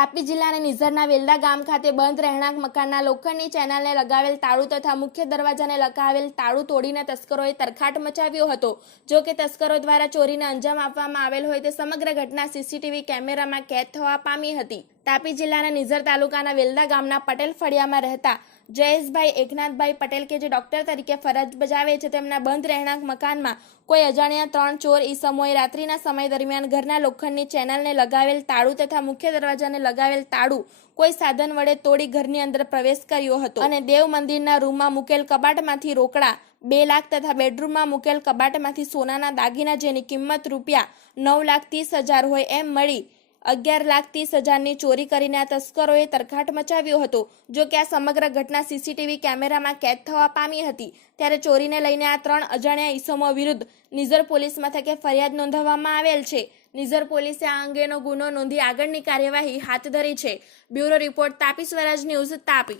તાપી જિલ્લાના નિઝરના વેલદા ગામ ખાતે બંધ રહેણાંક મકાનના લોખંડની ચેનલને લગાવેલ તાળું તથા મુખ્ય દરવાજાને લગાવેલ તાળું તોડીને તસ્કરોએ તરખાટ મચાવ્યો હતો. જો કે તસ્કરો દ્વારા ચોરીને અંજામ આપવામાં આવેલ હોય તે સમગ્ર ઘટના સીસીટીવી કેમેરામાં કેદ થવા પામી હતી. તાપી જિલ્લાના નિઝર તાલુકાના વેલદા ગામના પટેલ ફળિયામાં રહેતા જયેશભાઈ, એકનાથભાઈ પટેલ કે જે ડોક્ટર તરીકે ફરજ બજાવે છે તેમના બંધ રહેણાંક મકાનમાં કોઈ અજાણ્યા ત્રણ ચોર ઈસમોએ રાત્રિના સમય દરમિયાન ઘરના લોખંડની ચેનલને લગાવેલ તાળું તથા મુખ્ય દરવાજાને લગાવેલ તાળું કોઈ સાધન વડે તોડી ઘરની અંદર પ્રવેશ કર્યો હતો. અને દેવ મંદિરના રૂમમાં મૂકેલ કબાટમાંથી રોકડા બે લાખ તથા બેડરૂમમાં મૂકેલ કબાટમાંથી સોનાના દાગીના જેની કિંમત રૂપિયા નવ લાખ ત્રીસ હજાર હોય એમ મળી અગિયાર લાખ ત્રીસ હજારની ચોરી કરીને આ તસ્કરોએ તરખાટ મચાવ્યો હતો. જો કે આ સમગ્ર ઘટના સીસીટીવી કેમેરામાં કેદ થવા પામી હતી. ત્યારે ચોરીને લઈને આ ત્રણ અજાણ્યા ઈસમો વિરુદ્ધ નિઝર પોલીસ મથકે ફરિયાદ નોંધાવવામાં આવેલ છે. નિઝર પોલીસે આ અંગેનો ગુનો નોંધી આગળની કાર્યવાહી હાથ ધરી છે. Bureau report Tapi Swaraj news Tapi.